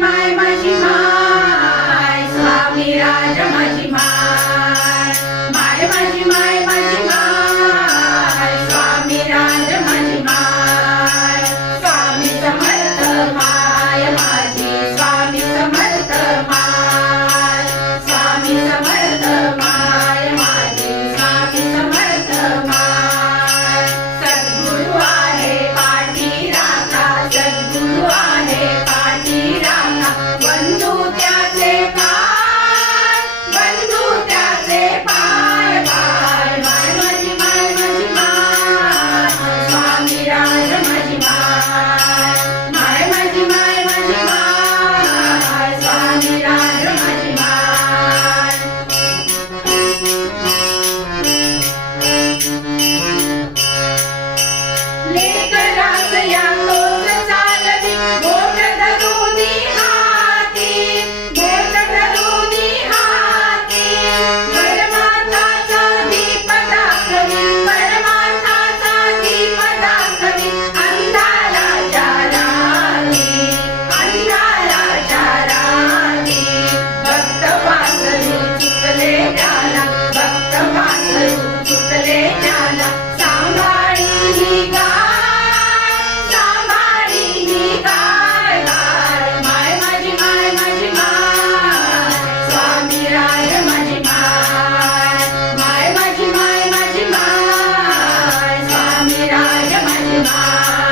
माय माझी माय स्वामी राज माझी माय माय माझी माय माझी माय स्वामी राज माझी माय स्वामी समर्थ माय माझी स्वामी समर्थ माय स्वामी समर्थ माय माझी स्वामी समर्थ माय सद्गुरु आहे पाठी राखा सद्गुरु आहे पाठी राखा बंधू त्याचे पाय बंधू त्याचे पाय पाय माय माझी माय स्वामी राज माझी माय माझी माय स्वामी राज माझी माय लेकरास या तोच चालवी बोट धरुनी हाती बोट धरुनी हाती परमार्थाचा दीप दाखवी परमार्थाचा दीप दाखवी अंधाराच्या रात्री भक्त वासरू चुकले त्याला भक्त वासरू चुकले त्याला सांभाळी गाय माय माझी माय स्वामी राज माझी माय माझी माय स्वामी राज माझी माय